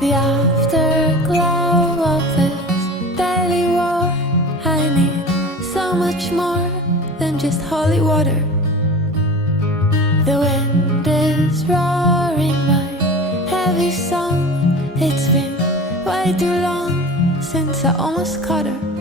The afterglow of this daily war. I need so much more than just holy water. The wind is roaring my heavy song. It's been way too long since I almost caught her.